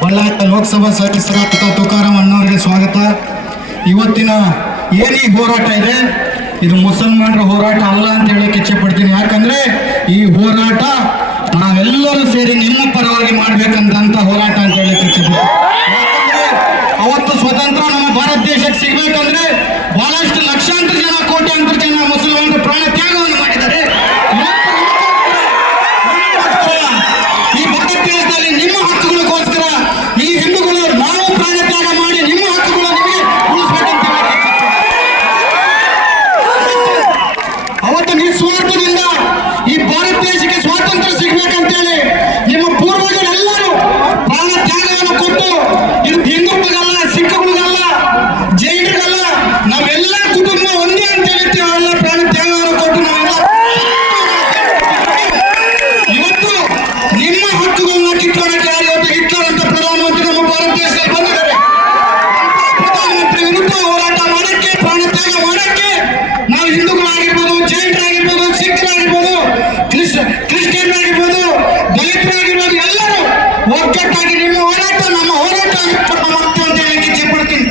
ಬಳ್ಳಾರಿ ಲೋಕಸಭಾ ಸದಸ್ಯರಾದ ತುಕಾರಾಮ್ ಅಣ್ಣವರಿಗೆ ಸ್ವಾಗತ. ಇವತ್ತಿನ ಏನು ಈ ಹೋರಾಟ ಇದೆ, ಇದು ಮುಸಲ್ಮಾನರ ಹೋರಾಟ ಅಲ್ಲ ಅಂತ ಹೇಳಕ್ಕೆ ಇಚ್ಛೆ ಪಡ್ತೀನಿ. ಯಾಕಂದ್ರೆ ಈ ಹೋರಾಟ ನಾವೆಲ್ಲರೂ ಸೇರಿ ನಿಮ್ಮ ಪರವಾಗಿ ಮಾಡ್ಬೇಕಂತ ಹೋರಾಟ ಅಂತ ಹೇಳಕ್ಕೆ ಇಚ್ಛೆ ಪಡ್ತೀನಿ. ಅವತ್ತು ಸ್ವತಂತ್ರ ನಮ್ಮ ಭಾರತ ದೇಶಕ್ಕೆ ಸಿಗ್ಬೇಕಂದ್ರೆ ಬಹಳಷ್ಟು ಲಕ್ಷಾಂತರ ಜನ, ಕೋಟ್ಯಾಂತರ ಜನ ಮುಸಲ್ಮಾನರು ಪ್ರಾಣ ತ್ಯಾಗವನ್ನು ಮಾಡಿದ್ದಾರೆ. ಈ ಭಾರತ ದೇಶದಲ್ಲಿ ನಿಮ್ಮ ಹಕ್ಕುಗಳಿಗೋಸ್ಕರ ಈ ಹಿಂದೂಗಳು ನಾವು ಪ್ರಾಣ ತ್ಯಾಗ ಮಾಡಿ ನಿಮ್ಮ ಹಕ್ಕುಗಳು ನಿಮಗೆ ಉಳಿಸ್ಬೇಕಂತ ಅವತ್ತು ನಿಸ್ವಾರ್ಥದಿಂದ ಈ ಭಾರತ ದೇಶಕ್ಕೆ ಸ್ವಾತಂತ್ರ್ಯ ಸಿಗ್ಬೇಕಂತೇಳಿ ನಿಮ್ಮ ಪೂರ್ವಜರೆಲ್ಲರೂ ಪ್ರಾಣ ತ್ಯಾಗವನ್ನು ಕೊಟ್ಟು ಇದು ಹಿಂದೂಗಳಿಗಲ್ಲ, ಸಿಖ್ಗಳಿಗಲ್ಲ, ಜೈನರಿಗಲ್ಲ, ನಾವೆಲ್ಲ ಕುಟುಂಬ ಒಂದೇ ಅಂತ ಹೇಳ್ತೀವಿ. ಅವೆಲ್ಲ ಪ್ರಾಣ ತ್ಯಾಗವನ್ನು ಕೊಟ್ಟು ನಾವೆಲ್ಲ ಇವತ್ತು ನಿಮ್ಮ ಹಕ್ಕುಗಳನ್ನ ಕಿತ್ಕೊಳ್ಳಕ್ಕೆ ಇವತ್ತು ಹಿಟ್ಲರ್ ಅಂತ ಪ್ರಧಾನಮಂತ್ರಿ ನಮ್ಮ ಭಾರತ ದೇಶದಲ್ಲಿ ಬಂದಿದ್ದಾರೆ. ಪ್ರಧಾನಮಂತ್ರಿ ವಿರುದ್ಧ ಹೋರಾಟ ಮಾಡಕ್ಕೆ, ಪ್ರಾಣ ತ್ಯಾಗ ಮಾಡಕ್ಕೆ ನಾವು ಹಿಂದೂಗಳಾಗಿರ್ಬೋದು, ಜೈನರಾಗಿರ್ಬೋದು, ಸಿಖ್ರಾಗಿರ್ಬೋದು, ಕ್ರಿಶ್ಚಿಯನ್ರಾಗಿರ್ಬೋದು, ದಲಿತರಾಗಿರ್ಬೋದು, ಎಲ್ಲರೂ ಒಗ್ಗಟ್ಟಾಗಿ ನಿಮ್ಮ ಹೋರಾಟ ನಮ್ಮ ಹೋರಾಟ ಅಂತ ಹೇಳಕ್ಕೆ ಇಚ್ಛೆ ಪಡ್ತೀನಿ.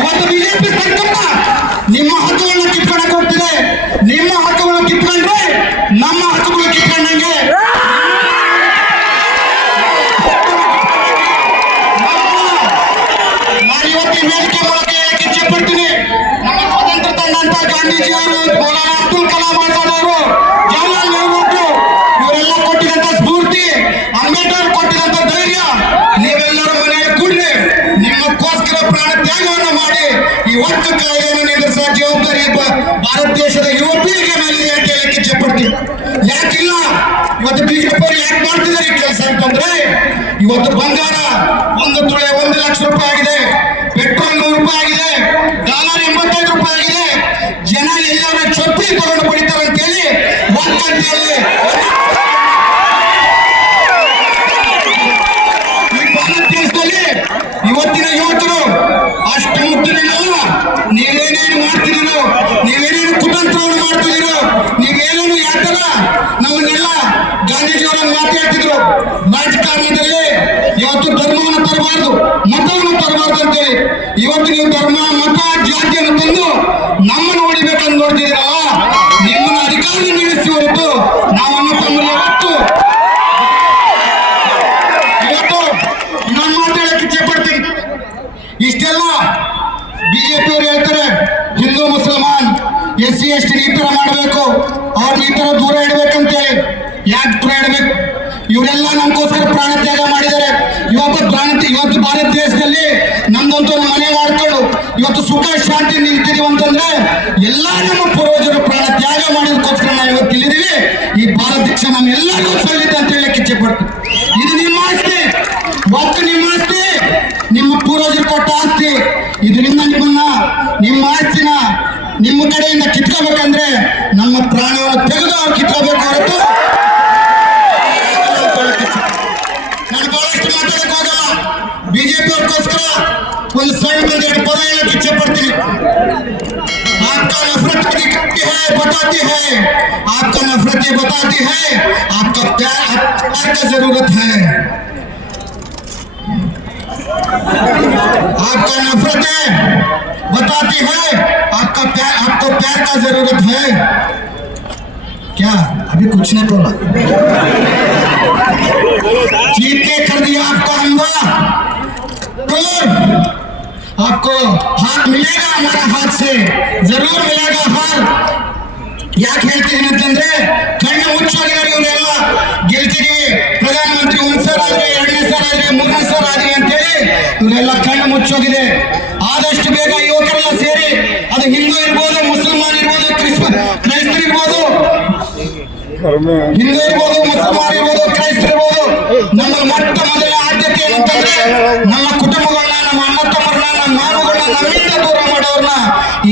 ಇವತ್ತು ಬಿಜೆಪಿ ಸರ್ಕಾರ ನಿಮ್ಮ ಹಕ್ಕುಗಳನ್ನ ಕಿತ್ಕೊಂಡಕ್ಕೆ ಹೋಗ್ತಿದೆ. ನಿಮ್ಮ ಹಕ್ಕುಗಳನ್ನ ಕಿತ್ಕೊಂಡ್ರೆ ನಮ್ಮ ಹಕ್ಕುಗಳು ಕಿತ್ಕೊಂಡಂಗೆ. ನಾನು ಇವತ್ತಿನ ವೇದಿಕೆ ಮೂಲಕ ಹೇಳಕ್ಕೆ ಇಚ್ಛೆ ಪಡ್ತೀನಿ. ನಮ್ಮ ಸ್ವತಂತ್ರ ತಂದಂತ ಗಾಂಧೀಜಿಯವರು, ಮೌಲಾನಾ ಅಬ್ದುಲ್ ಕಲಾಂ ಆಜಾದ್ ಅವರು, ಜವಾಹರ್ಲಾಲ್ ನೆಹರು ಇವರೆಲ್ಲ ಕೊಟ್ಟಿದಂತ ಸ್ಫೂರ್ತಿ, ಅಂಬೇಡ್ಕರ್ ಕೊಟ್ಟಿದಂತ ಧೈರ್ಯ, ನೀವೆಲ್ಲರೂ ಮನೆಯಲ್ಲಿ ಕೂಡಲೇ ನಿಮ್ಮಕ್ಕೋಸ್ಕರ ಪ್ರಾಣ ತ್ಯಾಗವನ್ನು ಮಾಡಿ ಈ ಒಟ್ಟು ಕಾಯ್ದೆಯನ್ನು ನಿಲ್ಲಿಸುವ ಜವಾಬ್ದಾರಿ ಭಾರತ ದೇಶದ ಯುವ ಪೀಳಿಗೆ ಮೇಲಿದೆ ಅಂತ ಹೇಳಕ್ಕೆ ಇಚ್ಛೆ ಪಡ್ತೀನಿ. ಯಾಕಿಲ್ಲ ಇವತ್ತು ಬಿಜೆಪಿ ಯಾಕೆ ಮಾಡ್ತಿದ್ದಾರೆ ಈ ಕೆಲಸ ಅಂತಂದ್ರೆ, ಇವತ್ತು ಬಂಗಾರ 1 ತೊಲೆ 1 ಲಕ್ಷ ರೂಪಾಯಿ ಆಗಿದೆ, ಪೆಟ್ರೋಲ್ 100 ರೂಪಾಯಿ ಆಗಿದೆ, ಡಾಲರ್ 85 ರೂಪಾಯಿ ಆಗಿದೆ. ಜನ ಎಲ್ಲರ ಚೊಪ್ಪಿ ತಗೊಂಡು ಪಡಿತಾರೆ ಅಂತೇಳಿ ಒಕ್ಕಂತೇಳಿ ಈ ಭಾರತ ದೇಶದಲ್ಲಿ ಇವತ್ತಿನ ಯುವಕರು ಅಷ್ಟು ಮುಟ್ಟಿರಲ್ಲ. ನೀವೇನೇನು ಮಾಡ್ತಿದ್ದೀರೋ, ನೀವೇನೇನು ಕುತಂತ್ರವನ್ನು ಮಾಡ್ತಿದ್ದೀರೋ, ನೀವೇನೇನು ಯಾತರ ನಮ್ಮನ್ನೆಲ್ಲ ಗಾಂಧೀಜಿಯವರನ್ನು ಮಾತಾಡ್ತಿದ್ರು. ರಾಜಕಾರಣದಲ್ಲಿ ಇವತ್ತು ಧರ್ಮವನ್ನು ತರಬಾರ್ದು, ಮತವನ್ನು ತರಬಾರ್ದು ಅಂತೇಳಿ ಇವತ್ತು ನೀವು ಧರ್ಮ, ಮತ, ಜಾತಿಯನ್ನು ತಂದು ನಮ್ಮನ್ನು ಹೊಡಿಬೇಕಂತ ನೋಡ್ತಿದ್ದೀರಲ್ಲ. ನಿಮ್ಮನ್ನು ಅಧಿಕಾರ ನಿಲ್ಲಿಸಿ ಹೊರತು ನಾವನ್ನ ತಮ್ಮಲ್ಲಿ ಯಾವತ್ತು ಇವತ್ತು ನಾನು ಮಾತಾಡಕ್ಕೆ ಇಚ್ಛೆ ಪಡ್ತೀನಿ. ಇಷ್ಟೆಲ್ಲ ಬಿಜೆಪಿಯವರು ಹೇಳ್ತಾರೆ ಹಿಂದೂ ಮುಸಲ್ಮಾನ್ SC ST ಈ ತರ ಮಾಡಬೇಕು, ಅವ್ರು ಈ ತರ ದೂರ ಇಡಬೇಕಂತೇಳಿ. ಯಾಕೆ ದೂರ ಇಡಬೇಕು? ಇವರೆಲ್ಲ ನಮಗೋಸ್ಕರ ಪ್ರಾಣ ತ್ಯಾಗ ಮಾಡಿದ್ದಾರೆ. ಇವತ್ತು ಭಾರತ ದೇಶದಲ್ಲಿ ನಮ್ದಂತೂ ಮನೆ ಮಾಡ್ಕೊಂಡು ಇವತ್ತು ಸುಖ ಶಾಂತಿ ನಿಲ್ತಿದೀವಿ ಅಂತಂದ್ರೆ ಎಲ್ಲ ನಮ್ಮ ಪೂರ್ವಜರು ಪ್ರಾಣ ತ್ಯಾಗ ಮಾಡೋದಕ್ಕೋಸ್ಕರ ನಾವು ಇವತ್ತು ಇಲ್ಲಿದ್ದೀವಿ. ಈ ಭಾರತ ದೇಶ ನಮ್ಮೆಲ್ಲರಿಗೂ ಸಲ್ಲಿದೆ ಅಂತ ಹೇಳಕ್ಕೆ ಇಚ್ಛೆ ಪಡ್ತೀವಿ. ಇದು ನಿಮ್ಮ ಆಸ್ತಿ, ಒತ್ತು ನಿಮ್ಮ ಆಸ್ತಿ, ನಿಮ್ಮ ಪೂರ್ವಜರು ಕೊಟ್ಟ ಆಸ್ತಿ. ಇದರಿಂದ ನಿಮ್ಮ ಆಸ್ತಿನ ನಿಮ್ಮ ಕಡೆಯಿಂದ ಕಿತ್ಕೋಬೇಕಂದ್ರೆ ನಮ್ಮ ಪ್ರಾಣವನ್ನು ತೆಗೆದು ಅವ್ರು ಕಿತ್ಕೋಬೇಕು ಹೊರತು ನಾನು ಬಹಳಷ್ಟು ಮಾತಾಡಕ್ ಹೋಗಲ್ಲ. ಬಿಜೆಪಿ ಅವ್ರಿಗೋಸ್ಕರ ಒಂದು ಸಣ್ಣ ಎರಡು ಪದ ಹೇಳಕ್ಕೆ ಇಚ್ಛೆ ಪಡ್ತೀನಿ. आपका नफरत करती है बताती है, आपका नफरत ये बताती है आपका प्यार का जरूरत है, आपका नफरत है बताती है आपको प्यार का जरूरत है. क्या अभी कुछ नहीं बोला? जीत के कर दिया आपका हमला, तो आपको हाथ मिलेगा, हमारा हाथ से जरूर मिलेगा हाथ. ಯಾಕೆ ಹೇಳ್ತೀನಿ ಅಂತಂದ್ರೆ ಕಣ್ಣು ಮುಚ್ಚೋಗಿದ್ದಾರೆ ಇವರೆಲ್ಲ. ಗೆಲ್ತೀವಿ, ಪ್ರಧಾನಮಂತ್ರಿ 1 ಸಲ ಆದ್ರೆ, 2ನೇ ಸಲ ಆದ್ರೆ, 3ನೇ ಸಲ ಆದ್ರೆ ಅಂತೇಳಿ ಇವರೆಲ್ಲ ಕಣ್ಣು ಮುಚ್ಚೋಗಿದೆ. ಆದಷ್ಟು ಬೇಗ ಯುವಕರೆಲ್ಲ ಸೇರಿ, ಅದು ಹಿಂದೂ ಇರ್ಬೋದು, ಮುಸಲ್ಮಾನ್ ಇರ್ಬೋದು, ಕ್ರೈಸ್ತರು ಇರ್ಬೋದು, ಹಿಂದೂ ಇರ್ಬೋದು, ಮುಸಲ್ಮಾನ್ ಇರ್ಬೋದು, ಕ್ರೈಸ್ತರು ಇರ್ಬೋದು, ನಮ್ಮ ಮೊಟ್ಟ ಮೊದಲ ಆದ್ಯತೆ ಏನಂತಂದ್ರೆ ನಮ್ಮ ಕುಟುಂಬಗಳನ್ನ, ನಮ್ಮ ಅಣ್ಣ ತಮ್ಮರನ್ನ, ನಮ್ಮ ಮಾವುಗಳನ್ನ ನಮ್ಮಿಂದ ದೂರ ಮಾಡೋರ್ನ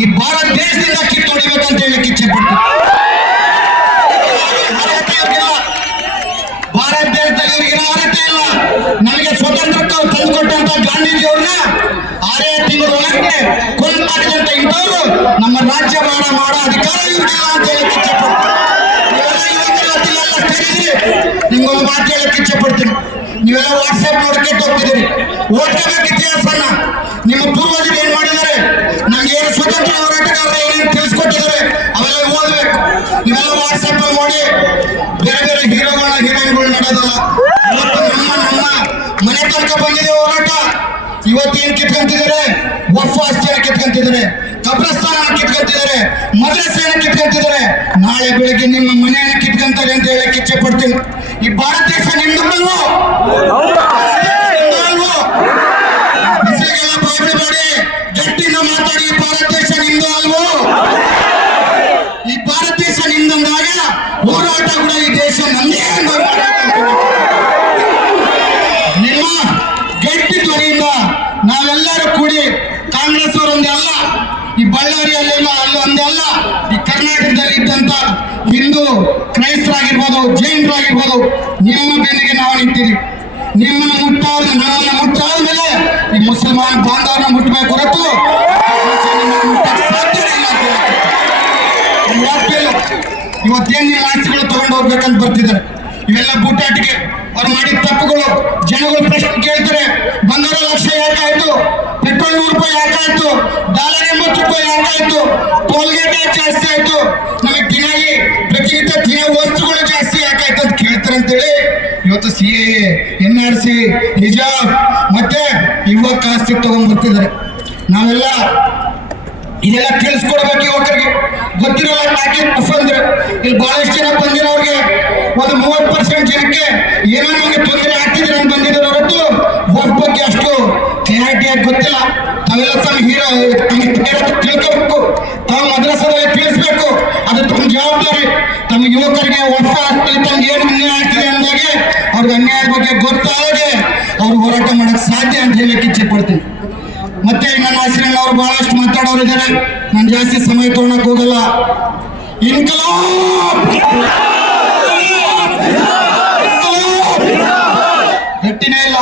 ಈ ಭಾರತ ದೇಶದಿಂದ ಕಿತ್ತೊಡಿಬೇಕಂತ ಹೇಳಕ್ಕೆ ಇಚ್ಛೆ ಪಡ್ತೀವಿ. ಭಾರತ ದೇಶದಲ್ಲಿ ಇವರಿಗೆ ಅರ್ಹತೆ ಇಲ್ಲ. ನಮಗೆ ಸ್ವತಂತ್ರಕ್ಕೆ ತಂದುಕೊಟ್ಟಂತ ಗಾಂಧೀಜಿಯವ್ರನ್ನ 6 ತಿಂಗಳು ಒಳಗೆ ಕೊಂದು ಹಾಕಿದಂತ ಇದ್ದವರು ನಮ್ಮ ರಾಜ್ಯಭಾರ ಮಾಡೋ ಅಧಿಕಾರ ಇರಲಿಲ್ಲ ಅಂತ ಹೇಳಕ್ಕೆ ಇಚ್ಛೆ ಪಡ್ತೀನಿ. ನಿಮ್ಗೊಂದು ಮಾತು ಹೇಳಕ್ಕೆ ಇಚ್ಛೆ ಪಡ್ತೀನಿ. ನೀವೆಲ್ಲ ವಾಟ್ಸ್ಆಪ್ ನೋಡಕ್ಕೆ ಹೋಗ್ತಿದ್ದೀರಿ. ಓದ್ಕೋಬೇಕು ಇತಿಹಾಸನ. ನಿಮ್ಮ ಪೂರ್ವಜರು ಏನ್ ಮಾಡಿದ್ದಾರೆ, ನಮ್ಗೆ ಏನು ಸ್ವತಂತ್ರ ಹೋರಾಟಗಾರರು ಏನೇನು ತಿಳಿಸ್ಕೊಟ್ಟಿದ್ದಾರೆ ಅವೆಲ್ಲ ಓದ್ಬೇಕು. ನೀವೆಲ್ಲ ವಾಟ್ಸ್ಆಪ್ ಅಲ್ಲಿ ನೋಡಿ ಬೇರೆ ಬೇರೆ ಹೀರೋಯಿನ್ಗಳು ನಡೆಯೋದಲ್ಲ. ಇವತ್ತು ನಮ್ಮ ಮನೆ ತನಕ ಬಂದಿದೆ ಹೋರಾಟ. ಇವತ್ತೇನ್ ಕಿತ್ಕೊಂತಿದ್ದಾರೆ, ವಫ್ ಆಸ್ತಿಯನ್ನು ಕಿತ್ಕೊಂತಿದ್ದಾರೆ, ಕಬ್ರಸ್ತಾನ ಕಿತ್ಕೊಂತಿದ್ದಾರೆ, ಮದ್ರಸೆಯನ್ನು ಕಿತ್ಕೊಂತಿದ್ದಾರೆ. ನಾಳೆ ಬೆಳಿಗ್ಗೆ ನಿಮ್ಮ ಮನೆಯನ್ನು ಕಿತ್ಕೊಂತಾರೆ ಅಂತ ಹೇಳಕ್ಕೆ ಇಚ್ಛೆ ಪಡ್ತೀನಿ. ಈ ಭಾರತ ದೇಶ ನಿಮ್ದಲ್ವೋ? ಬಿಸಿಲಿಗೆಲ್ಲ ಬಾಯ್ಬಿಡಬೇಡಿ, ಗಟ್ಟಿಯಿಂದ ಮಾತಾಡಿ. ಈ ಭಾರತ ದೇಶ ನಿಮ್ದು ಅಲ್ವೋ? ಈ ಭಾರತ ದೇಶ ನಿಮ್ದಂದಾಗ ಹೋರಾಟ ಕೂಡ ಈ ದೇಶ ನಮ್ದೇ ಅಂತ ನಿಮ್ಮ ಗಟ್ಟಿ ಧ್ವನಿಯಿಂದ ನಾವೆಲ್ಲರೂ ಕೂಡಿ, ಕಾಂಗ್ರೆಸ್ ಅವರೊಂದೇ ಅಲ್ಲ, ಈ ಬಳ್ಳಾರಿಯಲ್ಲೆಲ್ಲ ಒಂದೇ ಅಲ್ಲ, ಈ ಕರ್ನಾಟಕದಲ್ಲಿ ಇದ್ದಂತ ಹಿಂದೂ ಕ್ರೈಸ್ತರಾಗಿರ್ಬೋದು, ಜೈನರಾಗಿರ್ಬೋದು, ನಿಮ್ಮ ಬೆನ್ನಿಗೆ ನಾವು ನಿಂತಿದ್ದೀವಿ. ನಮ್ಮನ್ನ ಮುಟ್ಟಾದ ಮೇಲೆ ಈ ಮುಸಲ್ಮಾನ್ ಬಾಂಧವರನ್ನ ಮುಟ್ಟಬೇಕು ಹೊರತು ಸಾಧ್ಯನೇ ಇಲ್ಲ ಅಂತ ಇವತ್ತೇನು ನಿಮ್ಮ ಆಸ್ತಿಗಳು ತಗೊಂಡು ಹೋಗ್ಬೇಕಂತ ಬರ್ತಿದ್ದಾರೆ. ಇವೆಲ್ಲ ಬೂಟಾಟಿಕೆ, ಅವ್ರು ಮಾಡಿದ ತಪ್ಪುಗಳು. ಜನಗಳು ಪ್ರಶ್ನೆ ಕೇಳ್ತಾರೆ, ಬಂಗಾರ ಲಕ್ಷ ಯಾಕಾಯ್ತು, ಪೆಟ್ರೋಲ್ 100 ರೂಪಾಯಿ ಯಾಕಾಯ್ತು, ಡಾಲರ್ 80 ರೂಪಾಯಿ ಯಾಕಾಯ್ತು, ಟೋಲ್ಗೇಟ್ ಯಾಕೆ ಜಾಸ್ತಿ ಆಯ್ತು, ನಮಗೆ ಪ್ರತಿನಿತ್ಯ ದಿನ ವಸ್ತುಗಳು ಜಾಸ್ತಿ ಯಾಕಾಯ್ತು ಅಂತ ಕೇಳ್ತಾರೆ ಅಂತೇಳಿ ಇವತ್ತು CAA, NRC, ಹಿಜಾಬ್ ಮತ್ತೆ ಯುವಕ ಆಸ್ತಿ ತಗೊಂಡ್ ಬರ್ತಿದ್ದಾರೆ. ನಾವೆಲ್ಲ ಇದೆಲ್ಲ ತಿಳಿಸ್ಕೊಡ್ಬೇಕು ಯುವಕರಿಗೆ. ಗೊತ್ತಿರೋಲ್ಲ ಯಾಕೆ ಟಫ್ ಅಂದ್ರೆ, ಇಲ್ಲಿ ಬಹಳಷ್ಟು ಜನ ಬಂದಿರೋರಿಗೆ ಒಂದು 30% ಜನಕ್ಕೆ ಏನೋ ನಮಗೆ ತೊಂದರೆ ಆಗ್ತಿದ್ರೆ ಅಂತ ಬಂದಿದ್ದಾರೆ ಹೊರತು ವಫ್ ಬಗ್ಗೆ ಅಷ್ಟು ಕ್ಲಾರಿಟಿ ಆಗಿ ಗೊತ್ತಿಲ್ಲ. ತಾವೆಲ್ಲ ತಿಳ್ಕೋಬೇಕು, ತಾವು ಮದ್ರಸದಲ್ಲಿ ತಿಳಿಸ್ಬೇಕು. ಅದು ತಮ್ಮ ಜವಾಬ್ದಾರಿ. ತಮ್ಮ ಯುವಕರಿಗೆ ವಫ್ ಆಗ್ತದೆ, ತಮ್ಗೆ ಏನು ಅನ್ಯಾಯ ಆಗ್ತಿದೆ ಅಂದಾಗೆ ಅವ್ರಿಗೆ ಅನ್ಯಾಯದ ಬಗ್ಗೆ ಗೊತ್ತಾಗೆ ಅವ್ರು ಹೋರಾಟ ಮಾಡಕ್ ಸಾಧ್ಯ ಅಂತ ಹೇಳಕ್ಕೆ ಇಚ್ಛೆ ಪಡ್ತೀನಿ. ಮತ್ತೆ ನನ್ನ ಹೆಸರಿನಲ್ಲಿ ಅವರು ಬಹಳಷ್ಟು ಮಾತಾಡೋರು ಇದ್ದಾರೆ, ನಾನು ಜಾಸ್ತಿ ಸಮಯ ತಗೊಳಕ್ ಹೋಗಲ್ಲ. ಗಟ್ಟಿನೇ ಇಲ್ಲ.